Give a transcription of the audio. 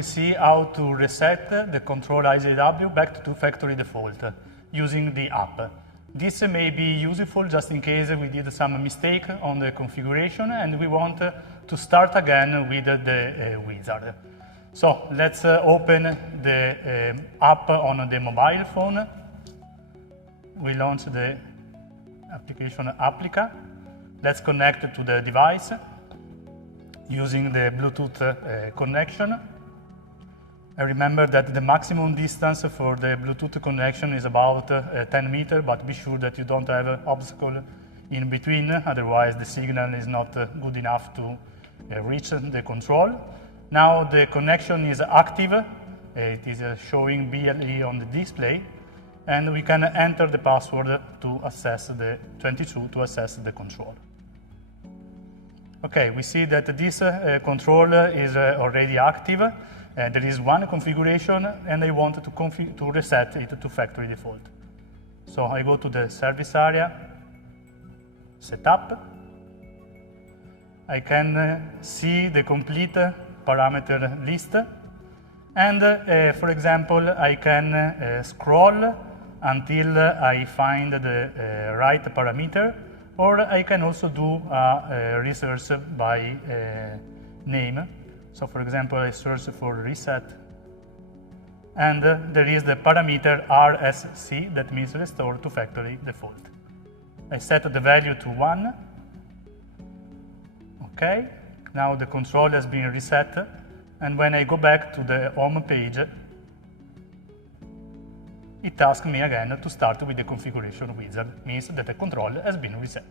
will see how to reset the control IZW back to factory default using the app. This may be useful just in case we did some mistake on the configuration and we want to start again with the wizard. So let's open the app on the mobile phone. We launch the application Applica. Let's connect to the device using the Bluetooth connection. And remember that the maximum distance for the Bluetooth connection is about 10 meters, but be sure that you don't have an obstacle in between, otherwise the signal is not good enough to reach the control. Now the connection is active, it is showing BLE on the display, and we can enter the password to access the 22 to access the control. Okay, we see that this control is already active. There is one configuration, and I want to reset it to factory default. So I go to the service area, setup. I can see the complete parameter list, and for example, I can scroll until I find the right parameter, or I can also do research by name. So for example, I search for reset, and there is the parameter RSC, that means restore to factory default. I set the value to 1. Okay, now the control has been reset, and when I go back to the home page, it asks me again to start with the configuration wizard, means that the control has been reset.